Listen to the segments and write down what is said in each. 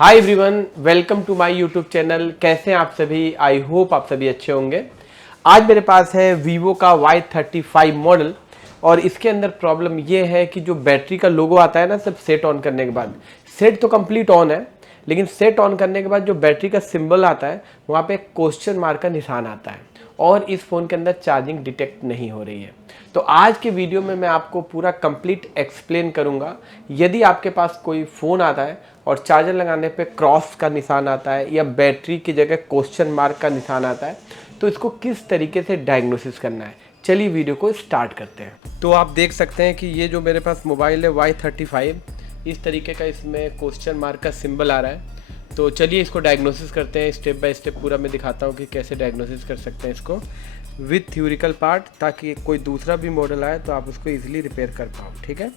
Hi everyone, welcome to my YouTube channel. कैसे हैं आप सभी? आई होप आप सभी अच्छे होंगे। आज मेरे पास है वीवो का Y35 मॉडल और इसके अंदर प्रॉब्लम ये है कि जो बैटरी का लोगो आता है ना, सब सेट ऑन करने के बाद, सेट तो कंप्लीट ऑन है, लेकिन सेट ऑन करने के बाद जो बैटरी का सिंबल आता है वहाँ पे क्वेश्चन मार्क का निशान आता है और इस फ़ोन के अंदर चार्जिंग डिटेक्ट नहीं हो रही है। तो आज के वीडियो में मैं आपको पूरा कंप्लीट एक्सप्लेन करूंगा। यदि आपके पास कोई फ़ोन आता है और चार्जर लगाने पे क्रॉस का निशान आता है या बैटरी की जगह क्वेश्चन मार्क का निशान आता है, तो इसको किस तरीके से डायग्नोसिस करना है, चलिए वीडियो को स्टार्ट करते हैं। तो आप देख सकते हैं कि ये जो मेरे पास मोबाइल है Y35, इस तरीके का इसमें क्वेश्चन मार्क का सिंबल आ रहा है। तो चलिए इसको डायग्नोसिस करते हैं, स्टेप बाय स्टेप पूरा मैं दिखाता हूँ कि कैसे डायग्नोसिस कर सकते हैं इसको विथ थ्योरिकल पार्ट, ताकि कोई दूसरा भी मॉडल आए तो आप उसको इजीली रिपेयर कर पाओ। ठीक है,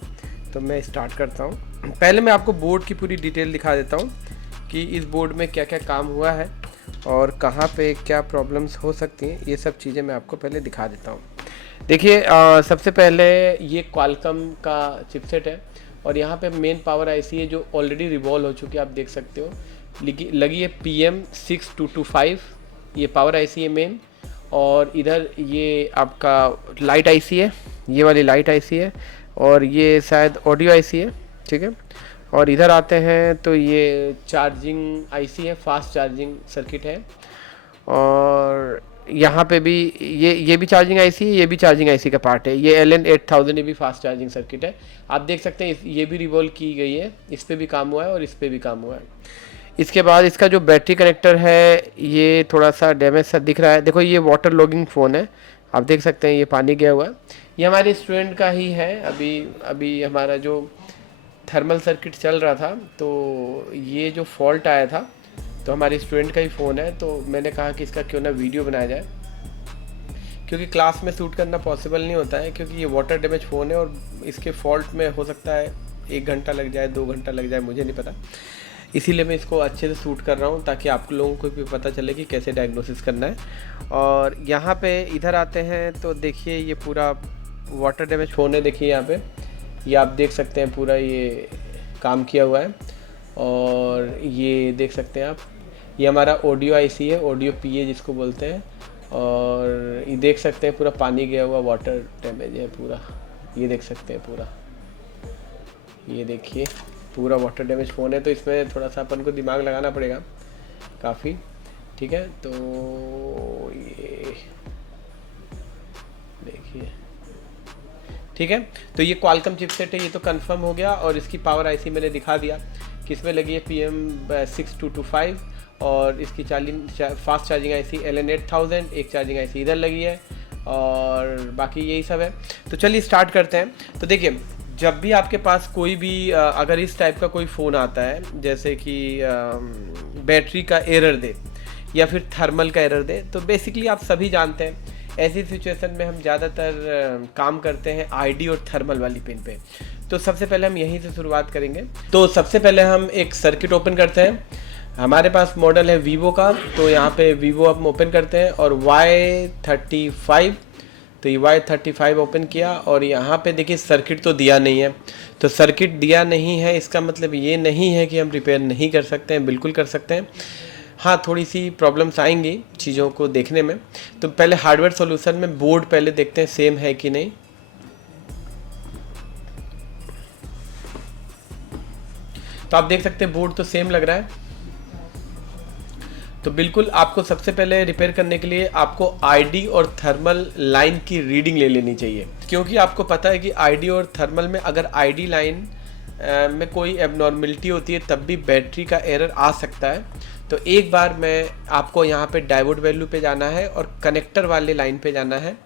तो मैं स्टार्ट करता हूँ। पहले मैं आपको बोर्ड की पूरी डिटेल दिखा देता हूँ कि इस बोर्ड में क्या क्या काम हुआ है और कहाँ पे क्या प्रॉब्लम्स हो सकती हैं। ये सब चीज़ें मैं आपको पहले दिखा देता हूँ। देखिए, सबसे पहले ये क्वालकॉम का चिपसेट है और यहाँ पे मेन पावर आईसी है जो ऑलरेडी रिवॉल्व हो चुकी है, आप देख सकते हो। लगी है PM6225, ये पावर आईसी है मेन। और इधर ये आपका लाइट आईसी है, ये वाली लाइट आईसी है, और ये शायद ऑडियो आईसी है। ठीक है, और इधर आते हैं तो ये चार्जिंग आईसी है, फास्ट चार्जिंग सर्किट है। और यहाँ पे भी ये भी चार्जिंग आईसी है, ये भी चार्जिंग आईसी का पार्ट है। ये LN8000, ये भी फास्ट चार्जिंग सर्किट है। आप देख सकते हैं ये भी रिवॉल्व की गई है, इस पर भी काम हुआ है और इस पर भी काम हुआ है। इसके बाद इसका जो बैटरी कनेक्टर है ये थोड़ा सा डैमेज सा दिख रहा है। देखो, ये वाटर लॉगिंग फ़ोन है, आप देख सकते हैं ये पानी गया हुआ है। ये हमारे स्टूडेंट का ही है। अभी हमारा जो थर्मल सर्किट चल रहा था तो ये जो फॉल्ट आया था, तो हमारे स्टूडेंट का ही फ़ोन है। तो मैंने कहा कि इसका क्यों ना वीडियो बनाया जाए, क्योंकि क्लास में शूट करना पॉसिबल नहीं होता है, क्योंकि ये वाटर डैमेज फ़ोन है और इसके फॉल्ट में हो सकता है 1 घंटा लग जाए, 2 घंटा लग जाए, मुझे नहीं पता। इसीलिए मैं इसको अच्छे से शूट कर रहा हूँ ताकि आप लोगों को भी पता चले कि कैसे डायग्नोसिस करना है। और यहाँ पे इधर आते हैं तो देखिए ये पूरा वाटर डैमेज फ़ोन है। देखिए यहाँ पे ये आप देख सकते हैं पूरा ये काम किया हुआ है। और ये देख सकते हैं आप, ये हमारा ऑडियो आईसी है, ऑडियो PA जिसको बोलते हैं। और ये देख सकते हैं पूरा पानी गया हुआ, वाटर डैमेज है पूरा, ये देख सकते हैं पूरा, ये देखिए पूरा वाटर डैमेज फ़ोन है। तो इसमें थोड़ा सा अपन को दिमाग लगाना पड़ेगा काफ़ी। ठीक है, तो ये देखिए, ठीक है। तो ये क्वालकॉम चिपसेट है, ये तो कंफर्म हो गया। और इसकी पावर आईसी मैंने दिखा दिया कि इसमें लगी है PM6225 और इसकी फास्ट चार्जिंग आईसी LN8000, एक चार्जिंग आईसी इधर लगी है और बाकी यही सब है। तो चलिए स्टार्ट करते हैं। तो देखिए, जब भी आपके पास कोई भी अगर इस टाइप का कोई फ़ोन आता है, जैसे कि बैटरी का एरर दे या फिर थर्मल का एरर दे, तो बेसिकली आप सभी जानते हैं ऐसी सिचुएशन में हम ज़्यादातर काम करते हैं आईडी और थर्मल वाली पिन पे। तो सबसे पहले हम यहीं से शुरुआत करेंगे। तो सबसे पहले हम एक सर्किट ओपन करते हैं। हमारे पास मॉडल है वीवो का, तो यहाँ पे वीवो हम ओपन करते हैं और Y35, तो ये Y35 ओपन किया और यहाँ पे देखिए सर्किट तो दिया नहीं है। तो सर्किट दिया नहीं है इसका मतलब ये नहीं है कि हम रिपेयर नहीं कर सकते हैं, बिल्कुल कर सकते हैं। हाँ, थोड़ी सी प्रॉब्लम्स आएंगी चीज़ों को देखने में। तो पहले हार्डवेयर सॉल्यूशन में बोर्ड पहले देखते हैं सेम है कि नहीं। तो आप देख सकते हैं बोर्ड तो सेम लग रहा है। तो बिल्कुल आपको सबसे पहले रिपेयर करने के लिए आपको आईडी और थर्मल लाइन की रीडिंग ले लेनी चाहिए, क्योंकि आपको पता है कि आईडी और थर्मल में अगर आईडी लाइन में कोई एबनॉर्मलिटी होती है तब भी बैटरी का एरर आ सकता है। तो एक बार मैं आपको यहाँ पे डायोड वैल्यू पे जाना है और कनेक्टर वाले लाइन पे जाना है।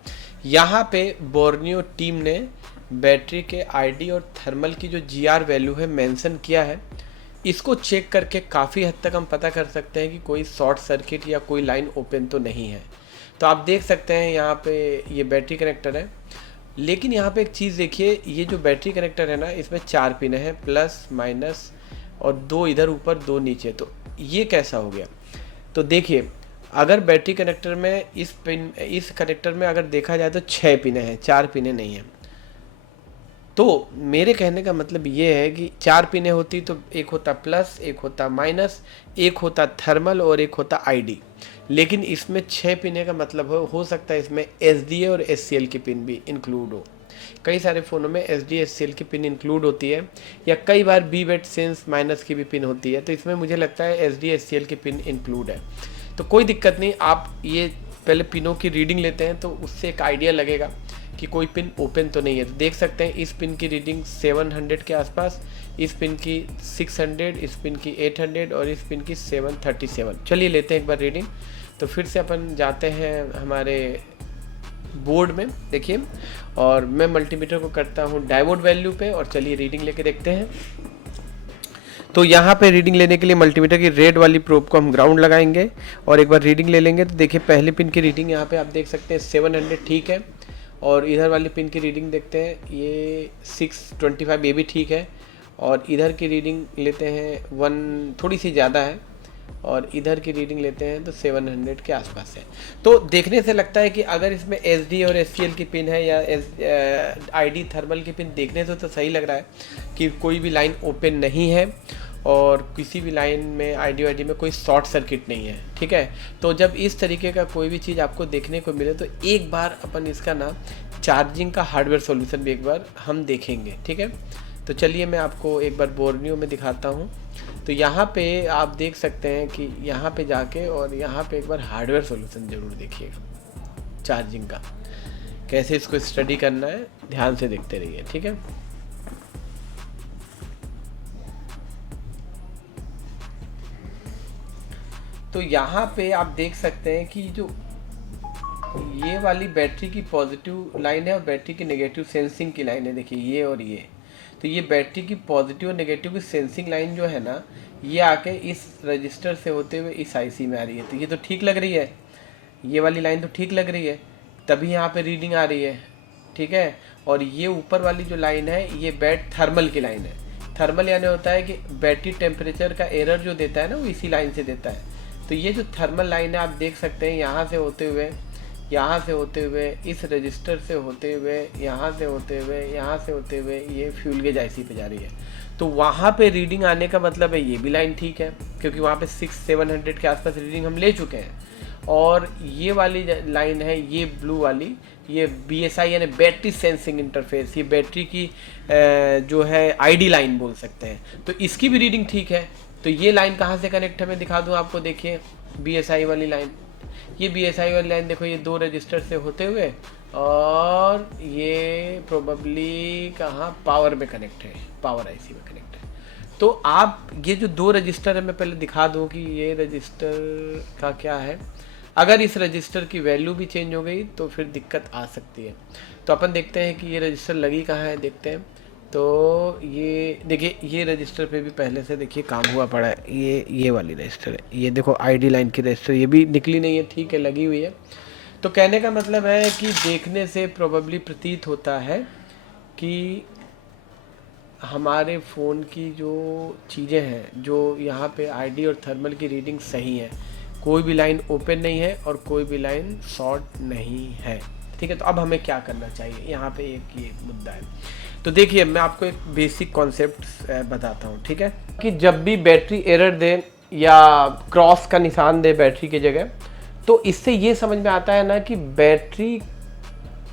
यहाँ पे बोर्नियो टीम ने बैटरी के आईडी और थर्मल की जो GR वैल्यू है मेंशन किया है। इसको चेक करके काफ़ी हद तक हम पता कर सकते हैं कि कोई शॉर्ट सर्किट या कोई लाइन ओपन तो नहीं है। तो आप देख सकते हैं यहाँ पे ये बैटरी कनेक्टर है, लेकिन यहाँ पे एक चीज़ देखिए, ये जो बैटरी कनेक्टर है ना, इसमें 4 पिन है, प्लस माइनस और 2 इधर ऊपर 2 नीचे। तो ये कैसा हो गया? तो देखिए, अगर बैटरी कनेक्टर में इस कनेक्टर में अगर देखा जाए तो 6 पिने हैं, 4 पिने नहीं हैं। तो मेरे कहने का मतलब ये है कि 4 पिनें होती तो एक होता प्लस, एक होता माइनस, एक होता थर्मल और एक होता आईडी। लेकिन इसमें 6 पिनें का मतलब हो सकता है इसमें एसडीए और एससीएल की पिन भी इंक्लूड हो। कई सारे फ़ोनों में एसडीए एससीएल की पिन इंक्लूड होती है, या कई बार बीवेट सेंस माइनस की भी पिन होती है। तो इसमें मुझे लगता है एसडीए एससीएल की पिन इंक्लूड है। तो कोई दिक्कत नहीं, आप ये पहले पिनों की रीडिंग लेते हैं तो उससे एक आइडिया लगेगा कि कोई पिन ओपन तो नहीं है। तो देख सकते हैं इस पिन की रीडिंग 700 के आसपास, इस पिन की 600, इस पिन की 800 और इस पिन की 737। चलिए लेते हैं एक बार रीडिंग। तो फिर से अपन जाते हैं हमारे बोर्ड में, देखिए, और मैं मल्टीमीटर को करता हूँ डायोड वैल्यू पे, और चलिए रीडिंग लेके देखते हैं। तो यहाँ पे रीडिंग लेने के लिए मल्टीमीटर की रेड वाली प्रोब को हम ग्राउंड लगाएंगे और एक बार रीडिंग ले लेंगे। तो देखिए पहले पिन की रीडिंग यहाँ पे आप देख सकते हैं 700 ठीक है, और इधर वाली पिन की रीडिंग देखते हैं ये 625, ये भी ठीक है, और इधर की रीडिंग लेते हैं 1 थोड़ी सी ज़्यादा है, और इधर की रीडिंग लेते हैं तो 700 के आसपास है। तो देखने से लगता है कि अगर इसमें एसडी और एससीएल की पिन है या आईडी थर्मल की पिन, देखने से तो सही लग रहा है कि कोई भी लाइन ओपन नहीं है और किसी भी लाइन में आईडी में कोई शॉर्ट सर्किट नहीं है, ठीक है। तो जब इस तरीके का कोई भी चीज़ आपको देखने को मिले तो एक बार अपन इसका ना चार्जिंग का हार्डवेयर सॉल्यूशन भी एक बार हम देखेंगे, ठीक है। तो चलिए मैं आपको एक बार बोर्नियो में दिखाता हूँ। तो यहाँ पे आप देख सकते हैं कि यहाँ पे जाके और यहाँ पे एक बार हार्डवेयर सॉल्यूशन ज़रूर देखिएगा चार्जिंग का, कैसे इसको स्टडी करना है, ध्यान से देखते रहिए, ठीक है। तो यहाँ पे आप देख सकते हैं कि जो ये वाली बैटरी की पॉजिटिव लाइन है और बैटरी की नेगेटिव सेंसिंग की लाइन है, देखिए ये और ये। तो ये बैटरी की पॉजिटिव और नेगेटिव की सेंसिंग लाइन जो है ना, ये आके इस रजिस्टर से होते हुए इस आईसी में आ रही है। तो ये तो ठीक लग रही है, ये वाली लाइन तो ठीक लग रही है, तभी यहाँ पे रीडिंग आ रही है, ठीक है। और ये ऊपर वाली जो लाइन है ये बैट थर्मल की लाइन है। थर्मल यानी होता है कि बैटरी टेम्परेचर का एरर जो देता है ना, वो इसी लाइन से देता है। तो ये जो थर्मल लाइन है आप देख सकते हैं, यहाँ से होते हुए, यहाँ से होते हुए, इस रजिस्टर से होते हुए, यहाँ से होते हुए, यहाँ से होते हुए ये फ्यूल गेज आईसी पे जा रही है। तो वहाँ पे रीडिंग आने का मतलब है ये भी लाइन ठीक है, क्योंकि वहाँ पे 600-700 के आसपास रीडिंग हम ले चुके हैं। और ये वाली लाइन है, ये ब्लू वाली, ये BSI यानी बैटरी सेंसिंग इंटरफेस, ये बैटरी की जो है आईडी लाइन बोल सकते हैं। तो इसकी भी रीडिंग ठीक है। तो ये लाइन कहाँ से कनेक्ट है मैं दिखा दूँ आपको, देखिए BSI वाली लाइन, ये BSI वाली लाइन देखो, ये 2 रजिस्टर से होते हुए और ये प्रोबेबली कहाँ पावर में कनेक्ट है, पावर आईसी में कनेक्ट है। तो आप ये जो 2 रजिस्टर है मैं पहले दिखा दूँ कि ये रजिस्टर का क्या है। अगर इस रजिस्टर की वैल्यू भी चेंज हो गई तो फिर दिक्कत आ सकती है। तो अपन देखते हैं कि ये रजिस्टर लगी कहाँ है, देखते हैं। तो ये देखिए, ये रजिस्टर पे भी पहले से देखिए काम हुआ पड़ा है, ये वाली रजिस्टर है, ये देखो आईडी लाइन की रजिस्टर, ये भी निकली नहीं है, ठीक है, लगी हुई है। तो कहने का मतलब है कि देखने से प्रोबेबली प्रतीत होता है कि हमारे फ़ोन की जो चीज़ें हैं, जो यहाँ पे आईडी और थर्मल की रीडिंग सही है, कोई भी लाइन ओपन नहीं है और कोई भी लाइन शॉर्ट नहीं है, ठीक है। तो अब हमें क्या करना चाहिए, यहाँ पे एक ये मुद्दा है। तो देखिए मैं आपको एक बेसिक कॉन्सेप्ट बताता हूँ, ठीक है, कि जब भी बैटरी एरर दे या क्रॉस का निशान दे बैटरी की जगह, तो इससे ये समझ में आता है ना कि बैटरी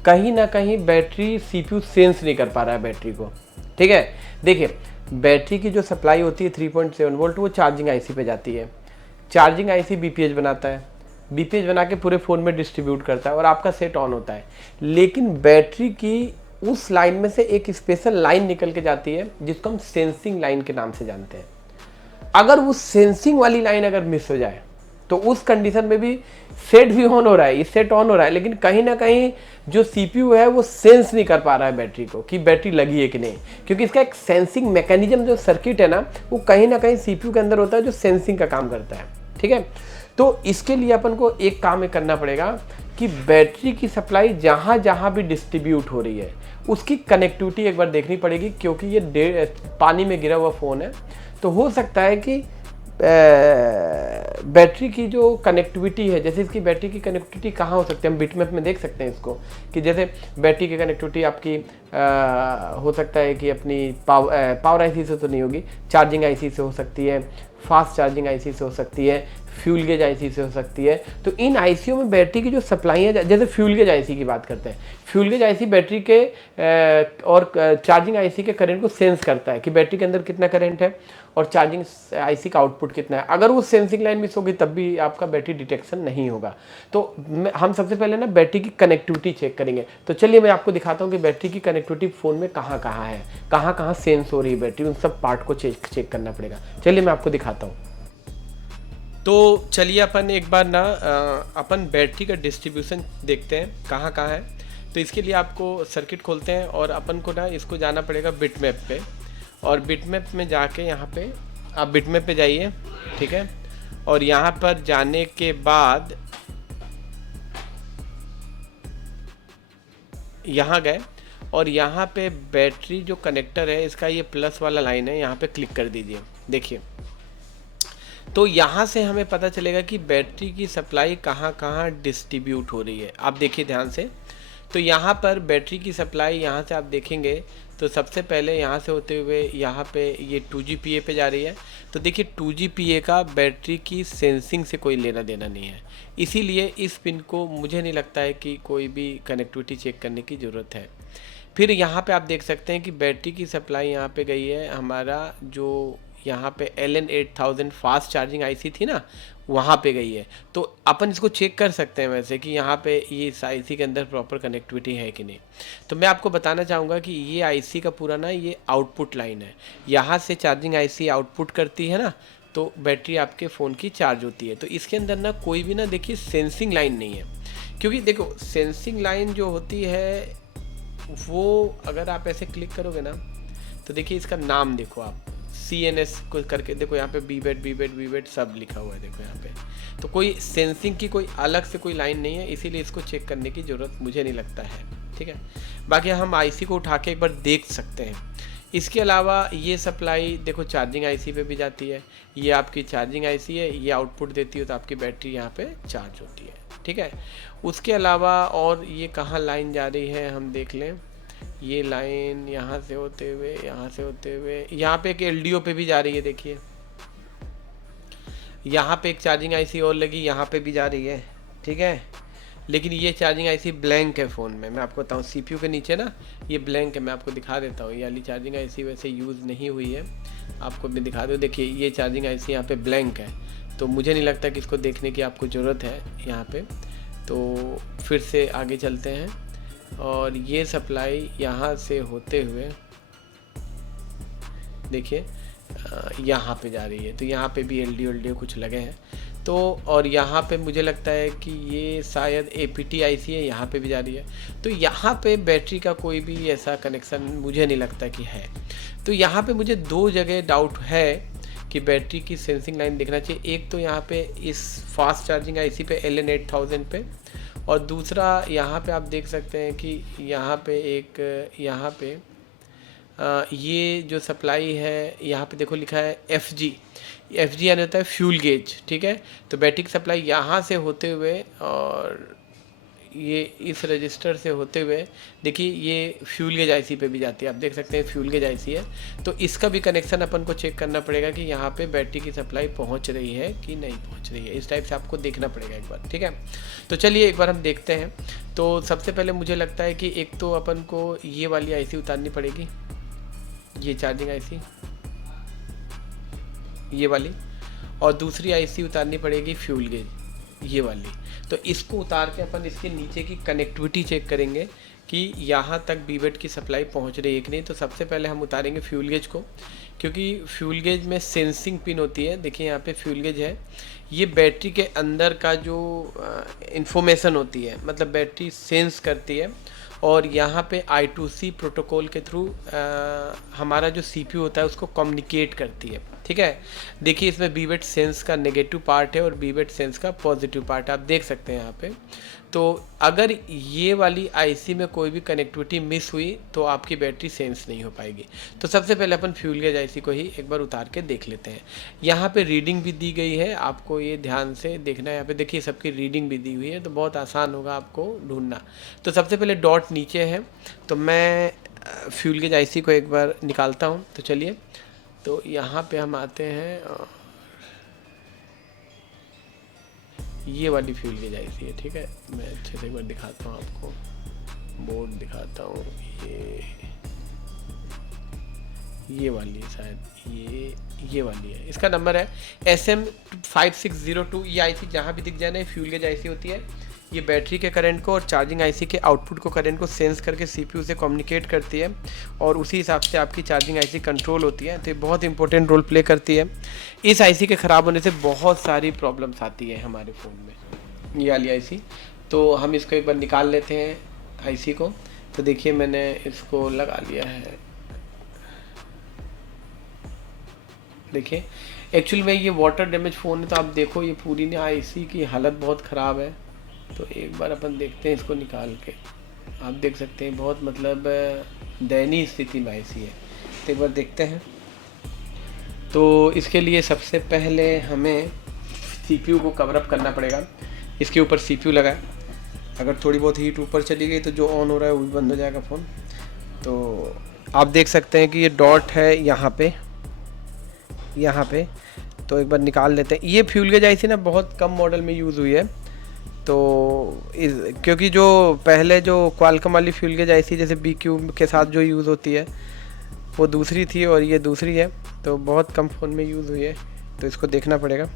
कहीं ना कहीं बैटरी CPU सेंस नहीं कर पा रहा है बैटरी को, ठीक है। देखिए बैटरी की जो सप्लाई होती है 3.7 वोल्ट, वो चार्जिंग आईसी पे जाती है। चार्जिंग आईसी BPH बनाता है, BPH बना के पूरे फ़ोन में डिस्ट्रीब्यूट करता है और आपका सेट ऑन होता है। लेकिन बैटरी की उस लाइन में से एक स्पेशल लाइन निकल के जाती है जिसको हम सेंसिंग लाइन के नाम से जानते हैं। अगर वो सेंसिंग वाली लाइन अगर मिस हो जाए तो उस कंडीशन में भी सेट भी ऑन हो रहा है, ये सेट ऑन हो रहा है, लेकिन कहीं ना कहीं जो CPU है वो सेंस नहीं कर पा रहा है बैटरी को कि बैटरी लगी है कि नहीं, क्योंकि इसका एक सेंसिंग मैकेनिज्म जो सर्किट है ना, वो कहीं ना कहीं CPU के अंदर होता है जो सेंसिंग का काम करता है, ठीक है। तो इसके लिए अपन को एक काम करना पड़ेगा कि बैटरी की सप्लाई जहाँ जहाँ भी डिस्ट्रीब्यूट हो रही है उसकी कनेक्टिविटी एक बार देखनी पड़ेगी, क्योंकि ये पानी में गिरा हुआ फ़ोन है। तो हो सकता है कि बैटरी की जो कनेक्टिविटी है, जैसे इसकी बैटरी की कनेक्टिविटी कहाँ हो सकती है, हम बिटमैप में देख सकते हैं इसको कि जैसे बैटरी की कनेक्टिविटी आपकी हो सकता है कि अपनी पावर आईसी से तो नहीं होगी, चार्जिंग आईसी से हो सकती है, फास्ट चार्जिंग आईसी से हो सकती है, फ्यूल गेज आईसी से हो सकती है। तो इन आईसीओ में बैटरी की जो सप्लाई है, जैसे फ्यूल गेज आईसी की बात करते हैं, फ्यूल गेज आईसी बैटरी के और चार्जिंग आईसी के करंट को सेंस करता है कि बैटरी के अंदर कितना करंट है और चार्जिंग आईसी का आउटपुट कितना है। अगर वो सेंसिंग लाइन मिस होगी तब भी आपका बैटरी डिटेक्शन नहीं होगा। तो हम सबसे पहले ना बैटरी की कनेक्टिविटी चेक करेंगे। तो चलिए मैं आपको दिखाता हूँ कि बैटरी की कनेक्टिविटी फ़ोन में कहाँ कहाँ है, कहाँ कहाँ सेंस हो रही है बैटरी, उन सब पार्ट को चेक करना पड़ेगा। चलिए मैं आपको दिखाता हूँ। तो चलिए अपन एक बार ना अपन बैटरी का डिस्ट्रीब्यूशन देखते हैं कहाँ कहाँ है। तो इसके लिए आपको सर्किट खोलते हैं और अपन को ना इसको जाना पड़ेगा बिटमैप पे, और बिटमैप में जाके यहाँ पे आप बिटमैप पे जाइए, ठीक है। और यहाँ पर जाने के बाद यहाँ गए और यहाँ पे बैटरी जो कनेक्टर है इसका ये प्लस वाला लाइन है, यहाँ पे क्लिक कर दीजिए। देखिए, तो यहाँ से हमें पता चलेगा कि बैटरी की सप्लाई कहाँ कहाँ डिस्ट्रीब्यूट हो रही है। आप देखिए ध्यान से, तो यहाँ पर बैटरी की सप्लाई यहाँ से आप देखेंगे तो सबसे पहले यहाँ से होते हुए यहाँ पे ये 2GPA पे जा रही है। तो देखिए 2GPA का बैटरी की सेंसिंग से कोई लेना देना नहीं है, इसीलिए इस पिन को मुझे नहीं लगता है कि कोई भी कनेक्टिविटी चेक करने की ज़रूरत है। फिर यहाँ पे आप देख सकते हैं कि बैटरी की सप्लाई यहाँ पे गई है, हमारा जो यहाँ पे LN8000 फास्ट चार्जिंग आईसी थी ना, वहाँ पे गई है। तो अपन इसको चेक कर सकते हैं वैसे कि यहाँ पे ये इस आईसी के अंदर प्रॉपर कनेक्टिविटी है कि नहीं। तो मैं आपको बताना चाहूँगा कि ये आईसी का पूरा ना ये आउटपुट लाइन है, यहाँ से चार्जिंग आईसी आउटपुट करती है ना, तो बैटरी आपके फ़ोन की चार्ज होती है। तो इसके अंदर ना कोई भी ना देखिए सेंसिंग लाइन नहीं है, क्योंकि देखो सेंसिंग लाइन जो होती है वो अगर आप ऐसे क्लिक करोगे ना तो देखिए इसका नाम देखो, आप CNS को करके देखो, यहाँ पे बीबेट सब लिखा हुआ है, देखो यहाँ पे। तो कोई सेंसिंग की कोई अलग से कोई लाइन नहीं है, इसीलिए इसको चेक करने की ज़रूरत मुझे नहीं लगता है, ठीक है। बाकी हम आईसी को उठा के एक बार देख सकते हैं। इसके अलावा ये सप्लाई देखो चार्जिंग आईसी पे भी जाती है, ये आपकी चार्जिंग आईसी है, ये आउटपुट देती है तो आपकी बैटरी यहाँ पे चार्ज होती है, ठीक है। उसके अलावा और ये कहाँ लाइन जा रही है हम देख लें, ये लाइन यहाँ से होते हुए यहाँ पे एक LDO पे भी जा रही है, देखिए यहाँ पे एक चार्जिंग आईसी और लगी, यहाँ पे भी जा रही है, ठीक है। लेकिन ये चार्जिंग आईसी ब्लैंक है फ़ोन में, मैं आपको बताऊँ CPU के नीचे ना ये ब्लैंक है, मैं आपको दिखा देता हूँ। ये वाली चार्जिंग आईसी वैसे यूज़ नहीं हुई है, आपको मैं दिखा दूँ। देखिए ये चार्जिंग आईसी यहाँ पे ब्लैंक है, तो मुझे नहीं लगता कि इसको देखने की आपको ज़रूरत है यहाँ पे। तो फिर से आगे चलते हैं और ये सप्लाई यहाँ से होते हुए देखिए यहाँ पे जा रही है, तो यहाँ पे भी LDO कुछ लगे हैं। तो और यहाँ पे मुझे लगता है कि ये शायद APT IC है, यहाँ पे भी जा रही है। तो यहाँ पे बैटरी का कोई भी ऐसा कनेक्शन मुझे नहीं लगता कि है। तो यहाँ पे मुझे दो जगह डाउट है कि बैटरी की सेंसिंग लाइन देखना चाहिए। एक तो यहाँ पे इस फास्ट चार्जिंग IC पे LN8000 पे, और दूसरा यहाँ पे आप देख सकते हैं कि यहाँ पे एक यहाँ पे ये जो सप्लाई है यहाँ पे देखो लिखा है FG यानी होता है फ्यूल गेज, ठीक है। तो बैटरी की सप्लाई यहाँ से होते हुए और ये इस रजिस्टर से होते हुए देखिए ये फ्यूल गेज आईसी पे भी जाती है, आप देख सकते हैं फ्यूल गेज आईसी है। तो इसका भी कनेक्शन अपन को चेक करना पड़ेगा कि यहाँ पे बैटरी की सप्लाई पहुँच रही है कि नहीं पहुँच रही है, इस टाइप से आपको देखना पड़ेगा एक बार, ठीक है। तो चलिए एक बार हम देखते हैं। तो सबसे पहले मुझे लगता है कि एक तो अपन को ये वाली आईसी उतारनी पड़ेगी, ये चार्जिंग आईसी ये वाली, और दूसरी आईसी उतारनी पड़ेगी फ्यूल गेज ये वाली। तो इसको उतार के अपन इसके नीचे की कनेक्टिविटी चेक करेंगे कि यहाँ तक बीबेट की सप्लाई पहुँच रही है कि नहीं। तो सबसे पहले हम उतारेंगे फ्यूल गेज को, क्योंकि फ्यूल गेज में सेंसिंग पिन होती है। देखिए यहाँ पे फ्यूल गेज है, ये बैटरी के अंदर का जो इंफॉर्मेशन होती है, मतलब बैटरी सेंस करती है, और यहाँ पे I2C प्रोटोकॉल के थ्रू हमारा जो CPU होता है उसको कम्युनिकेट करती है, ठीक है। देखिए इसमें बीबेट सेंस का नेगेटिव पार्ट है और बीबेट सेंस का पॉजिटिव पार्ट आप देख सकते हैं यहाँ पे। तो अगर ये वाली आईसी में कोई भी कनेक्टिविटी मिस हुई तो आपकी बैटरी सेंस नहीं हो पाएगी। तो सबसे पहले अपन फ्यूल गेज आईसी को ही एक बार उतार के देख लेते हैं। यहाँ पे रीडिंग भी दी गई है, आपको ये ध्यान से देखना है। यहाँ पे देखिए सबकी रीडिंग भी दी हुई है, तो बहुत आसान होगा आपको ढूंढना। तो सबसे पहले डॉट नीचे है, तो मैं फ्यूल गेज आईसी को एक बार निकालता हूँ। तो चलिए, तो यहाँ पे हम आते हैं, ये वाली फ्यूल गेज आईसी है, ठीक है। मैं अच्छे से एक बार दिखाता हूँ आपको, बोर्ड दिखाता हूँ। ये वाली है शायद, ये वाली है। इसका नंबर है SM5602। ये आईसी जहाँ भी दिख जाए ना, फ्यूल गेज आईसी होती है। ये बैटरी के करंट को और चार्जिंग आईसी के आउटपुट को करंट को सेंस करके सीपीयू से कम्युनिकेट करती है और उसी हिसाब से आपकी चार्जिंग आईसी कंट्रोल होती है। तो ये बहुत इंपॉर्टेंट रोल प्ले करती है। इस आईसी के ख़राब होने से बहुत सारी प्रॉब्लम्स आती है हमारे फ़ोन में, ये वाली आईसी। तो हम इसको एक बार निकाल लेते हैं आईसी को। तो देखिए मैंने इसको लगा लिया है। देखिए एक्चुअली में ये वाटर डैमेज फ़ोन है, तो आप देखो ये पूरी ना आईसी की हालत बहुत ख़राब है। तो एक बार अपन देखते हैं इसको निकाल के। आप देख सकते हैं बहुत मतलब दयनीय स्थिति में आईसी है। तो एक बार देखते हैं। तो इसके लिए सबसे पहले हमें सीपीयू को कवर अप करना पड़ेगा। इसके ऊपर सीपीयू लगाए, अगर थोड़ी बहुत हीट ऊपर चली गई तो जो ऑन हो रहा है वो भी बंद हो जाएगा फ़ोन। तो आप देख सकते हैं कि ये डॉट है यहाँ पे। तो एक बार निकाल लेते हैं। ये फ्यूल गेज आईसी ना बहुत कम मॉडल में यूज़ हुई है। तो क्योंकि जो पहले जो क्वालकॉम वाली फ्यूल गेज आईसी जैसे BQ के साथ जो यूज़ होती है वो दूसरी थी और ये दूसरी है, तो बहुत कम फ़ोन में यूज़ हुई है। तो इसको देखना पड़ेगा।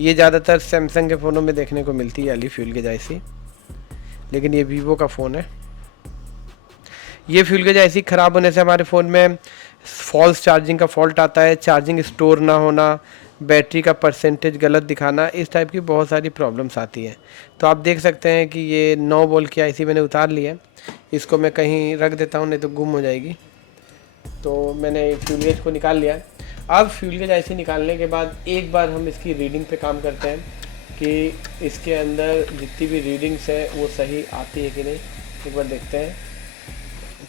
ये ज़्यादातर सैमसंग के फ़ोनों में देखने को मिलती है वाली फ्यूल गेज आईसी, लेकिन ये वीवो का फ़ोन है। ये फ्यूल गेज आईसी ख़राब होने से हमारे फ़ोन में फॉल्स चार्जिंग का फॉल्ट आता है, चार्जिंग स्टोर ना होना, बैटरी का परसेंटेज गलत दिखाना, इस टाइप की बहुत सारी प्रॉब्लम्स आती हैं। तो आप देख सकते हैं कि ये 9 वोल्ट की आईसी मैंने उतार ली है। इसको मैं कहीं रख देता हूँ, नहीं तो गुम हो जाएगी। तो मैंने फ्यूल गेज को निकाल लिया है। अब फ्यूल गेज आईसी निकालने के बाद एक बार हम इसकी रीडिंग पे काम करते हैं कि इसके अंदर जितनी भी रीडिंग्स है वो सही आती है कि नहीं। एक बार देखते हैं।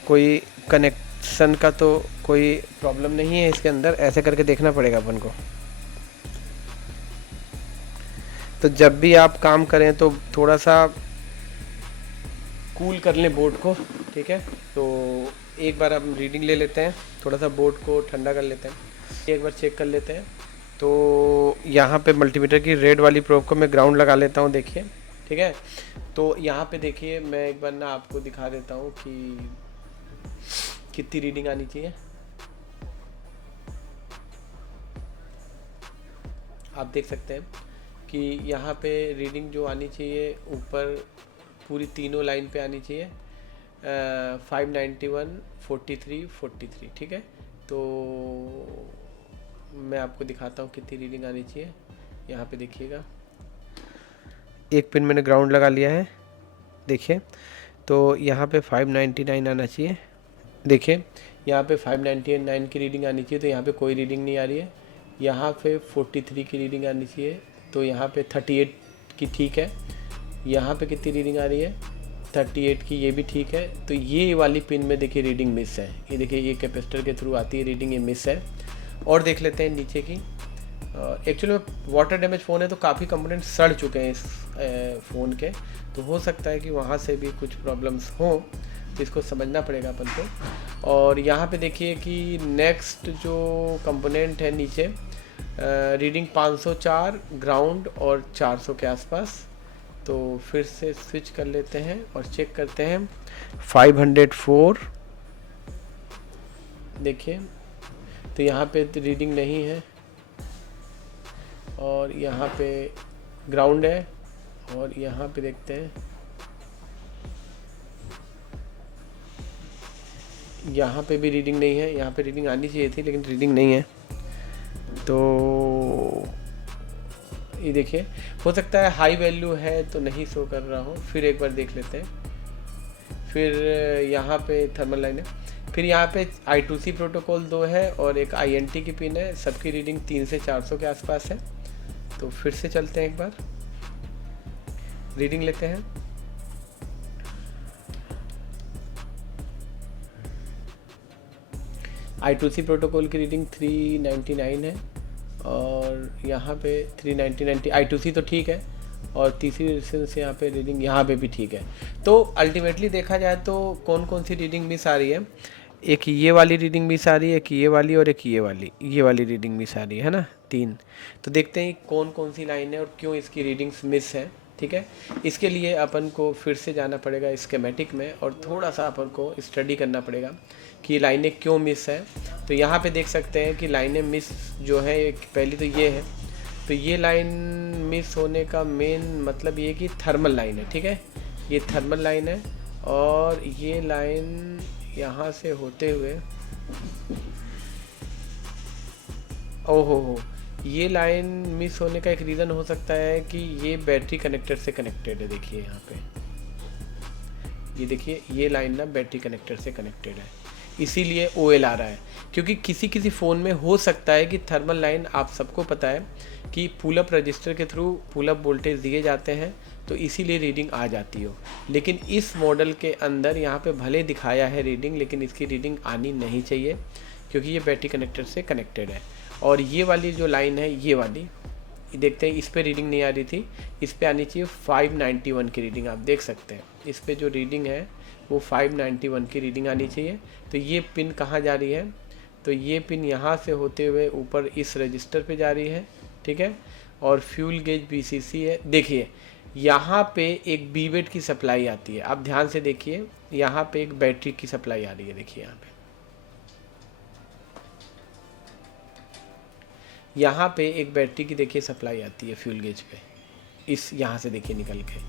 कोई कनेक्शन का तो कोई प्रॉब्लम नहीं है इसके अंदर, ऐसे करके देखना पड़ेगा अपन को। तो जब भी आप काम करें तो थोड़ा सा कूल कर लें बोर्ड को, ठीक है। तो एक बार हम रीडिंग ले लेते हैं, थोड़ा सा बोर्ड को ठंडा कर लेते हैं, एक बार चेक कर लेते हैं। तो यहाँ पे मल्टीमीटर की रेड वाली प्रोब को मैं ग्राउंड लगा लेता हूँ, देखिए, ठीक है। तो यहाँ पे देखिए मैं एक बार ना आपको दिखा देता हूँ कि कितनी रीडिंग आनी चाहिए। आप देख सकते हैं कि यहाँ पे रीडिंग जो आनी चाहिए ऊपर पूरी तीनों लाइन पे आनी चाहिए, 591, 43, 43, ठीक है। तो मैं आपको दिखाता हूँ कितनी रीडिंग आनी चाहिए। यहाँ पे देखिएगा, एक पिन मैंने ग्राउंड लगा लिया है, देखिए। तो यहाँ पे 599 आना चाहिए, देखिए। यहाँ पे 599 की रीडिंग आनी चाहिए, तो यहाँ पे कोई रीडिंग नहीं आ रही है। यहाँ पे 43 की रीडिंग आनी चाहिए, तो यहाँ पे 38 की ठीक है। यहाँ पे कितनी रीडिंग आ रही है, 38 की, ये भी ठीक है। तो ये वाली पिन में देखिए रीडिंग मिस है, ये देखिए ये कैपेसिटर के थ्रू आती है रीडिंग, ये मिस है। और देख लेते हैं नीचे की। एक्चुअली वाटर डैमेज फ़ोन है तो काफ़ी कंपोनेंट सड़ चुके हैं इस फ़ोन के, तो हो सकता है कि वहाँ से भी कुछ प्रॉब्लम्स हों, तो इसको समझना पड़ेगा अपन को। और यहाँ पे देखिए कि नेक्स्ट जो कंपोनेंट है नीचे, रीडिंग 504 ग्राउंड और 400 के आसपास। तो फिर से स्विच कर लेते हैं और चेक करते हैं। 504 देखिए, तो यहाँ पे रीडिंग नहीं है और यहाँ पे ग्राउंड है, और यहाँ पे देखते हैं, यहाँ पे भी रीडिंग नहीं है। यहाँ पे रीडिंग आनी चाहिए थी लेकिन रीडिंग नहीं है। तो ये देखिए, हो सकता है हाई वैल्यू है तो नहीं शो कर रहा हो, फिर एक बार देख लेते हैं। फिर यहाँ पे थर्मल लाइन है, फिर यहाँ पे I2C प्रोटोकॉल 2 है और एक INT की पिन है। सबकी रीडिंग 3 से 400 के आसपास है। तो फिर से चलते हैं, एक बार रीडिंग लेते हैं। I2C प्रोटोकॉल की रीडिंग 399 है और यहाँ पे 399 I2C तो ठीक है, और तीसरी रेजिस्टेंस यहाँ पे रीडिंग यहाँ पे भी ठीक है। तो अल्टीमेटली देखा जाए तो कौन कौन सी रीडिंग मिस आ रही है, एक ये वाली रीडिंग मिस आ रही है, एक ये वाली और एक ये वाली रीडिंग मिस आ रही है ना, 3। तो देखते हैं कौन कौन सी लाइन है और क्यों इसकी रीडिंग्स मिस है। ठीक है, इसके लिए अपन को फिर से जाना पड़ेगा स्केमेटिक में और थोड़ा सा अपन को स्टडी करना पड़ेगा कि लाइनें क्यों मिस है। तो यहाँ पे देख सकते हैं कि लाइनें मिस जो है, एक पहली तो ये है, तो ये लाइन मिस होने का मेन मतलब ये कि थर्मल लाइन है। ठीक है, ये थर्मल लाइन है और ये लाइन यहाँ से होते हुए, ओहो, ये लाइन मिस होने का एक रीज़न हो सकता है कि ये बैटरी कनेक्टर से कनेक्टेड है। देखिए यहाँ पे, ये देखिए ये लाइन ना बैटरी कनेक्टर से कनेक्टेड है, इसीलिए OL आ रहा है। क्योंकि किसी किसी फ़ोन में हो सकता है कि थर्मल लाइन, आप सबको पता है कि पुल अप रजिस्टर के थ्रू पुल अप वोल्टेज दिए जाते हैं, तो इसीलिए रीडिंग आ जाती हो। लेकिन इस मॉडल के अंदर यहाँ पे भले दिखाया है रीडिंग, लेकिन इसकी रीडिंग आनी नहीं चाहिए क्योंकि ये बैटरी कनेक्टर से कनेक्टेड है। और ये वाली जो लाइन है, ये वाली देखते हैं, इस पर रीडिंग नहीं आ रही थी, इस पर आनी चाहिए 591 की रीडिंग। आप देख सकते हैं इस पर जो रीडिंग है वो 591 की रीडिंग आनी चाहिए। तो ये पिन कहाँ जा रही है, तो ये पिन यहाँ से होते हुए ऊपर इस रजिस्टर पे जा रही है। ठीक है, और फ्यूल गेज BCC है। देखिए यहाँ पे एक बीवेट की सप्लाई आती है, आप ध्यान से देखिए, यहाँ पे एक बैटरी की सप्लाई आ रही है। देखिए यहाँ पे एक बैटरी की देखिए सप्लाई आती है फ्यूल गेज पे, इस यहाँ से देखिए निकल के,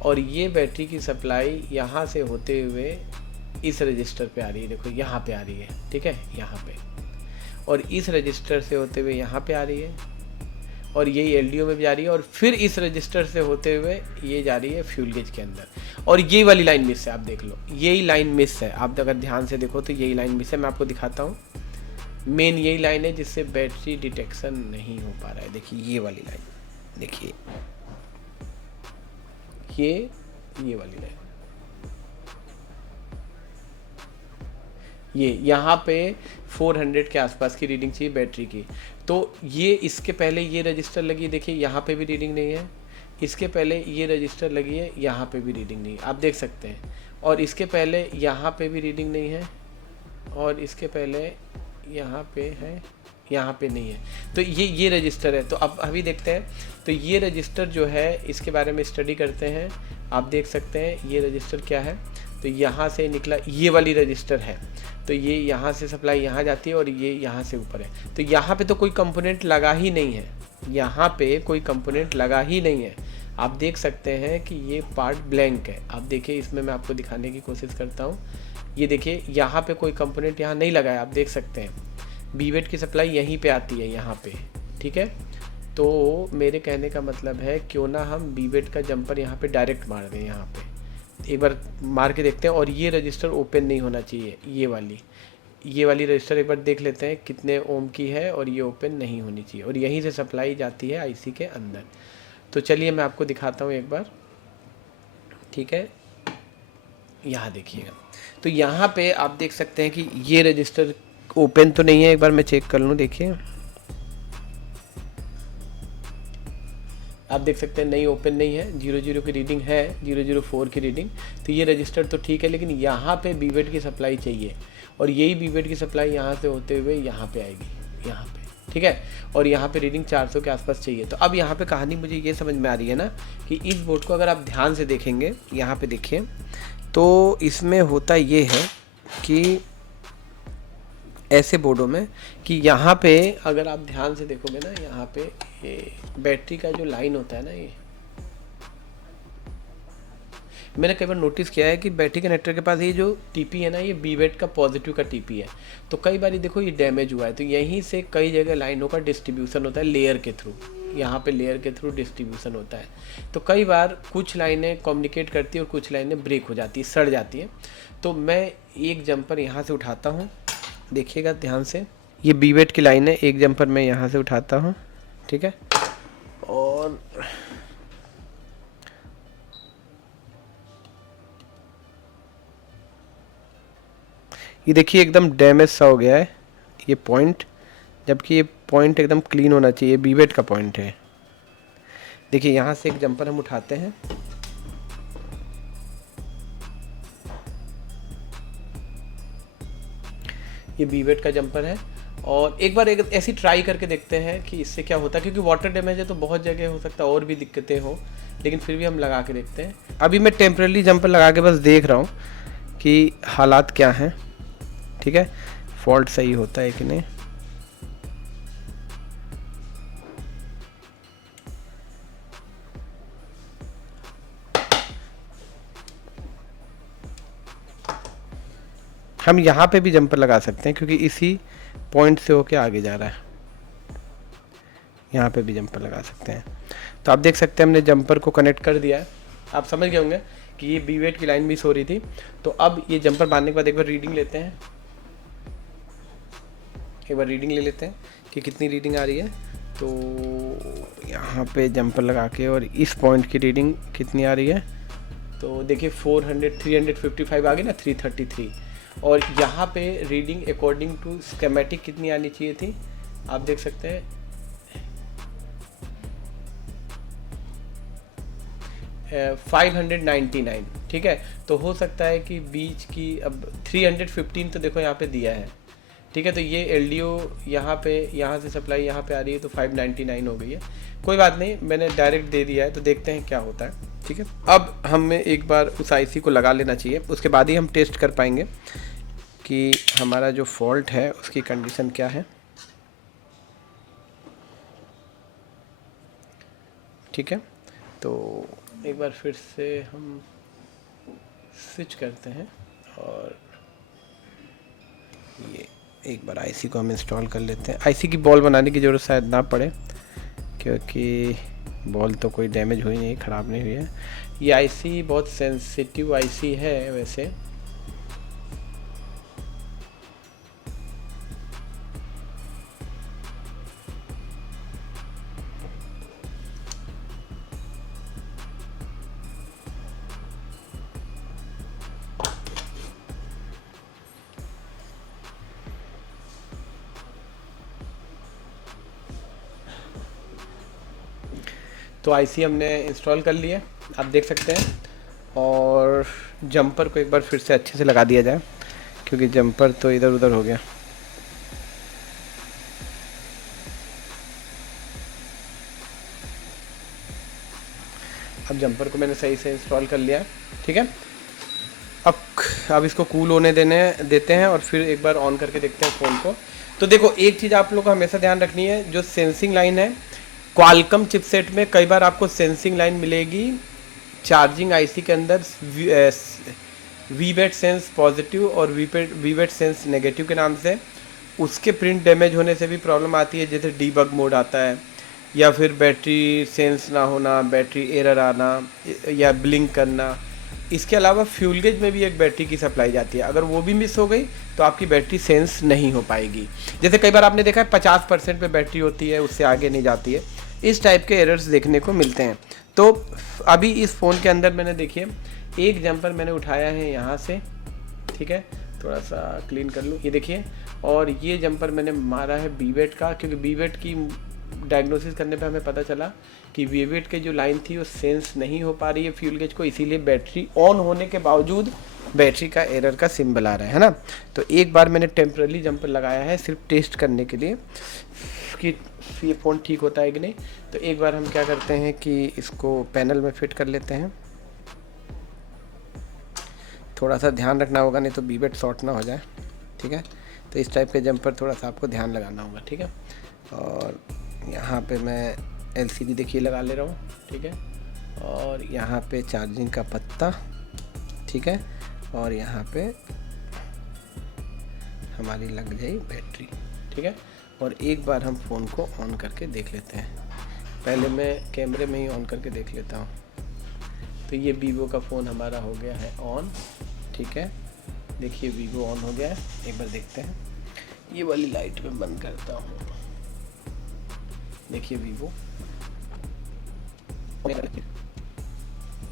और ये बैटरी की सप्लाई यहाँ से होते हुए इस रजिस्टर पे आ रही है। देखो यहाँ पे आ रही है, ठीक है, यहाँ पे, और इस रजिस्टर से होते हुए यहाँ पे आ रही है, और यही LDO में भी जा रही है, और फिर इस रजिस्टर से होते हुए ये जा रही है फ्यूल गेज के अंदर। और ये वाली लाइन मिस है, आप देख लो, यही लाइन मिस है। आप अगर ध्यान से देखो तो यही लाइन मिस है, मैं आपको दिखाता हूँ। मेन यही लाइन है जिससे बैटरी डिटेक्शन नहीं हो पा रहा है। देखिए ये वाली लाइन, देखिए ये वाली लाइन, ये यहाँ पे 400 के आसपास की रीडिंग चाहिए बैटरी की। तो ये इसके पहले ये रजिस्टर लगी है, देखिए यहाँ पे भी रीडिंग नहीं है, इसके पहले ये रजिस्टर लगी है, यहाँ पे भी रीडिंग नहीं है, आप देख सकते हैं, और इसके पहले यहाँ पे भी रीडिंग नहीं है, और इसके पहले यहाँ पे है, यहाँ पे नहीं है। तो ये रजिस्टर है। तो अब अभी देखते हैं, तो ये रजिस्टर जो है इसके बारे में स्टडी करते हैं। आप देख सकते हैं ये रजिस्टर क्या है, तो यहाँ से निकला, ये वाली रजिस्टर है, तो ये यहाँ से सप्लाई यहाँ जाती है और ये यहाँ से ऊपर है। तो यहाँ पे तो कोई कंपोनेंट लगा ही नहीं है, यहाँ पे कोई कंपोनेंट लगा ही नहीं है। आप देख सकते हैं कि ये पार्ट ब्लैंक है। आप देखिए, इसमें मैं आपको दिखाने की कोशिश करता हूँ। ये देखिए यहाँ पे कोई कंपोनेंट यहाँ नहीं लगा है, आप देख सकते हैं। बीवेट की सप्लाई यहीं पे आती है, यहाँ पे, ठीक है। तो मेरे कहने का मतलब है, क्यों ना हम बीवेट का जंपर यहाँ पे डायरेक्ट मार दें, यहाँ पे एक बार मार के देखते हैं। और ये रजिस्टर ओपन नहीं होना चाहिए, ये वाली रजिस्टर एक बार देख लेते हैं कितने ओम की है, और ये ओपन नहीं होनी चाहिए, और यहीं से सप्लाई जाती है आईसी के अंदर। तो चलिए मैं आपको दिखाता हूँ एक बार, ठीक है। यहाँ देखिएगा, तो यहाँ पे आप देख सकते हैं कि ये रजिस्टर ओपन तो नहीं है, एक बार मैं चेक कर लूँ। देखिए आप देख सकते हैं नहीं, ओपन नहीं है, 00 की रीडिंग है, 004 की रीडिंग। तो ये रजिस्टर तो ठीक है, लेकिन यहाँ पे बीवेट की सप्लाई चाहिए, और यही बीवेट की सप्लाई यहाँ से होते हुए यहाँ पे आएगी, यहाँ पे, ठीक है। और यहाँ पे रीडिंग 400 के आसपास चाहिए। तो अब यहाँ पे कहानी मुझे ये समझ में आ रही है ना, कि इस बोर्ड को अगर आप ध्यान से देखेंगे, यहाँ पे देखिए, तो इसमें होता ये है कि ऐसे बोर्डों में कि यहाँ पे अगर आप ध्यान से देखोगे ना, यहाँ पे ये बैटरी का जो लाइन होता है ना, ये मैंने कई बार नोटिस किया है कि बैटरी कनेक्टर के पास ये जो टीपी है ना, ये बीवेट का पॉजिटिव का टीपी है। तो कई बार देखो ये डैमेज हुआ है, तो यहीं से कई जगह लाइनों का डिस्ट्रीब्यूशन होता है लेयर के थ्रू, यहाँ पे लेयर के थ्रू डिस्ट्रीब्यूशन होता है। तो कई बार कुछ लाइनें कम्युनिकेट करती है और कुछ लाइनें ब्रेक हो जाती है, सड़ जाती है। तो मैं एक जंपर यहाँ से उठाता हूँ, देखिएगा ध्यान से, ये बीवेट की लाइन है, एक जंपर मैं यहाँ से उठाता हूँ, ठीक है। और ये देखिए एकदम डैमेज सा हो गया है, ये पॉइंट, जबकि ये पॉइंट एकदम क्लीन होना चाहिए, बीवेट का पॉइंट है। देखिए यहाँ से एक जंपर हम उठाते हैं, ये बीवेट का जंपर है, और एक बार एक ऐसी ट्राई करके देखते हैं कि इससे क्या होता है, क्योंकि वाटर डैमेज है तो बहुत जगह हो सकता है और भी दिक्कतें हो, लेकिन फिर भी हम लगा के देखते हैं। अभी मैं टेम्परेरी जंपर लगा के बस देख रहा हूँ कि हालात क्या हैं, ठीक है, फॉल्ट सही होता है कि नहीं। हम यहाँ पे भी जंपर लगा सकते हैं क्योंकि इसी पॉइंट से होके आगे जा रहा है, यहाँ पे भी जंपर लगा सकते हैं। तो आप देख सकते हैं हमने जंपर को कनेक्ट कर दिया है। आप समझ गए होंगे कि ये बीवेट की लाइन मिस हो रही थी। तो अब ये जंपर बांधने के बाद एक बार रीडिंग लेते हैं, एक बार रीडिंग ले लेते हैं कि कितनी रीडिंग आ रही है। तो यहाँ पे जंपर लगा के और इस पॉइंट की रीडिंग कितनी आ रही है, तो देखिए 355 आ गई ना, 333। और यहाँ पे रीडिंग अकॉर्डिंग टू स्कीमेटिक कितनी आनी चाहिए थी, आप देख सकते हैं 599, ठीक है। तो हो सकता है कि बीच की अब 315 तो देखो यहाँ पे दिया है, ठीक है। तो ये एलडीओ यहाँ से सप्लाई यहाँ पे आ रही है तो 599 हो गई है। कोई बात नहीं, मैंने डायरेक्ट दे दिया है, तो देखते हैं क्या होता है, ठीक है। अब हमें एक बार उस आईसी को लगा लेना चाहिए, उसके बाद ही हम टेस्ट कर पाएंगे कि हमारा जो फॉल्ट है उसकी कंडीशन क्या है, ठीक है। तो एक बार फिर से हम स्विच करते हैं और ये एक बार आईसी को हम इंस्टॉल कर लेते हैं। आईसी की बॉल बनाने की ज़रूरत शायद ना पड़े क्योंकि बॉल तो कोई डैमेज हुई नहीं, ख़राब नहीं हुई है। ये आईसी बहुत सेंसिटिव आईसी है वैसे, तो आईसी हमने इंस्टॉल कर लिया, आप देख सकते हैं। और जंपर को एक बार फिर से अच्छे से लगा दिया जाए क्योंकि जंपर तो इधर उधर हो गया। अब जंपर को मैंने सही से इंस्टॉल कर लिया, ठीक है। अब इसको कूल होने देते हैं और फिर एक बार ऑन करके देखते हैं फ़ोन को। तो देखो एक चीज़ आप लोग को हमेशा ध्यान रखनी है, जो सेंसिंग लाइन है क्वालकॉम चिपसेट में कई बार आपको सेंसिंग लाइन मिलेगी चार्जिंग आईसी के अंदर वीवेट सेंस पॉजिटिव और वीवेट सेंस नेगेटिव के नाम से। उसके प्रिंट डैमेज होने से भी प्रॉब्लम आती है, जैसे डीबग मोड आता है या फिर बैटरी सेंस ना होना, बैटरी एरर आना या ब्लिंक करना। इसके अलावा फ्यूल गेज में भी एक बैटरी की सप्लाई जाती है, अगर वो भी मिस हो गई तो आपकी बैटरी सेंस नहीं हो पाएगी। जैसे कई बार आपने देखा है 50% पे बैटरी होती है, उससे आगे नहीं जाती है। इस टाइप के एरर्स देखने को मिलते हैं। तो अभी इस फ़ोन के अंदर मैंने देखिए एक जंपर मैंने उठाया है यहाँ से, ठीक है, थोड़ा सा क्लीन कर लूँ, ये देखिए। और ये जंपर मैंने मारा है बीवेट का, क्योंकि बीवेट की डायग्नोसिस करने पे हमें पता चला कि बीवेट के जो लाइन थी वो सेंस नहीं हो पा रही है फ्यूल गेज को, इसीलिए बैटरी ऑन होने के बावजूद बैटरी का एरर का सिंबल आ रहा है ना। तो एक बार मैंने टेम्पररी जंपर लगाया है सिर्फ टेस्ट करने के लिए कि ये फ़ोन ठीक होता है कि नहीं। तो एक बार हम क्या करते हैं कि इसको पैनल में फिट कर लेते हैं। थोड़ा सा ध्यान रखना होगा, नहीं तो बीवेट शॉर्ट ना हो जाए, ठीक है। तो इस टाइप के जंपर थोड़ा सा आपको ध्यान लगाना होगा, ठीक है। और यहाँ पे मैं एलसीडी देखिए लगा ले रहा हूँ, ठीक है। और यहाँ पे चार्जिंग का पत्ता, ठीक है। और यहाँ पे हमारी लग जाए बैटरी, ठीक है। और एक बार हम फ़ोन को ऑन करके देख लेते हैं। पहले मैं कैमरे में ही ऑन करके देख लेता हूँ। तो ये वीवो का फ़ोन हमारा हो गया है ऑन, ठीक है। देखिए वीवो ऑन हो गया है, एक बार देखते हैं। ये वाली लाइट में बंद करता हूँ, देखिए वीवो,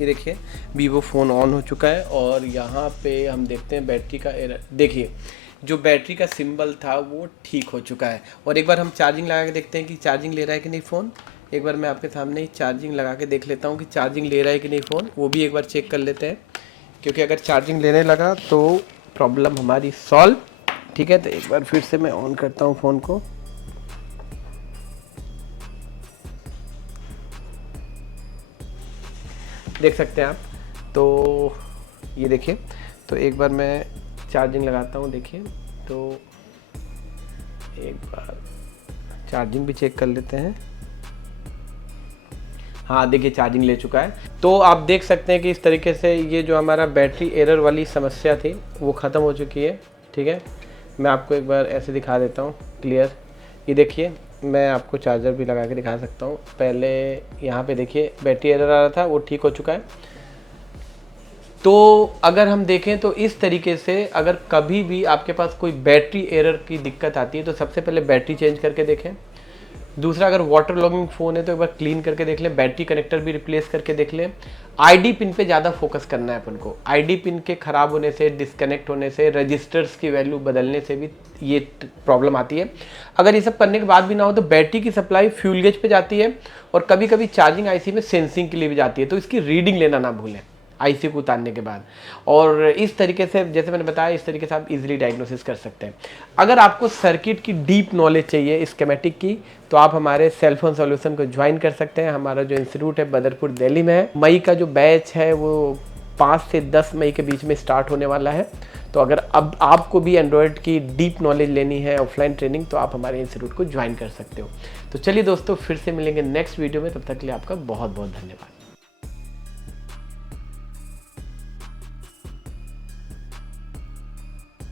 ये देखिए वीवो फ़ोन ऑन हो चुका है। और यहाँ पे हम देखते हैं बैटरी का एरर, देखिए जो बैटरी का सिंबल था वो ठीक हो चुका है। और एक बार हम चार्जिंग लगा के देखते हैं कि चार्जिंग ले रहा है कि नहीं फ़ोन। एक बार मैं आपके सामने ही चार्जिंग लगा के देख लेता हूँ कि चार्जिंग ले रहा है कि नहीं फ़ोन, वो भी एक बार चेक कर लेते हैं। क्योंकि अगर चार्जिंग लेने लगा तो प्रॉब्लम हमारी सॉल्व। ठीक है, तो एक बार फिर से मैं ऑन करता हूँ फ़ोन को। देख सकते हैं आप, तो ये देखिए, तो एक बार मैं चार्जिंग लगाता हूँ। देखिए, तो एक बार चार्जिंग भी चेक कर लेते हैं। हाँ देखिए, चार्जिंग ले चुका है। तो आप देख सकते हैं कि इस तरीके से ये जो हमारा बैटरी एरर वाली समस्या थी वो ख़त्म हो चुकी है। ठीक है, मैं आपको एक बार ऐसे दिखा देता हूँ क्लियर। ये देखिए, मैं आपको चार्जर भी लगा के दिखा सकता हूँ। पहले यहाँ पे देखिए बैटरी एरर आ रहा था, वो ठीक हो चुका है। तो अगर हम देखें तो इस तरीके से अगर कभी भी आपके पास कोई बैटरी एरर की दिक्कत आती है तो सबसे पहले बैटरी चेंज करके देखें। दूसरा, अगर वाटर लॉगिंग फ़ोन है तो एक बार क्लीन करके देख लें, बैटरी कनेक्टर भी रिप्लेस करके देख लें। आईडी पिन पे ज़्यादा फोकस करना है अपन को। आईडी पिन के ख़राब होने से, डिस्कनेक्ट होने से, रजिस्टर्स की वैल्यू बदलने से भी ये प्रॉब्लम आती है। अगर ये सब करने के बाद भी ना हो तो बैटरी की सप्लाई फ्यूल गेज पे जाती है और कभी कभी चार्जिंग आईसी में सेंसिंग के लिए भी जाती है। तो इसकी रीडिंग लेना ना भूलें आईसी को उतारने के बाद। और इस तरीके से, जैसे मैंने बताया, इस तरीके से आप इजीली डायग्नोसिस कर सकते हैं। अगर आपको सर्किट की डीप नॉलेज चाहिए स्कीमेटिक की, तो आप हमारे सेलफोन सॉल्यूशन को ज्वाइन कर सकते हैं। हमारा जो इंस्टीट्यूट है बदरपुर दिल्ली में है। मई का जो बैच है वो 5 से 10 मई के बीच में स्टार्ट होने वाला है। तो अगर अब आपको भी एंड्रॉयड की डीप नॉलेज लेनी है, ऑफलाइन ट्रेनिंग, तो आप हमारे इंस्टीट्यूट को ज्वाइन कर सकते हो। तो चलिए दोस्तों, फिर से मिलेंगे नेक्स्ट वीडियो में। तब तक के लिए आपका बहुत बहुत धन्यवाद।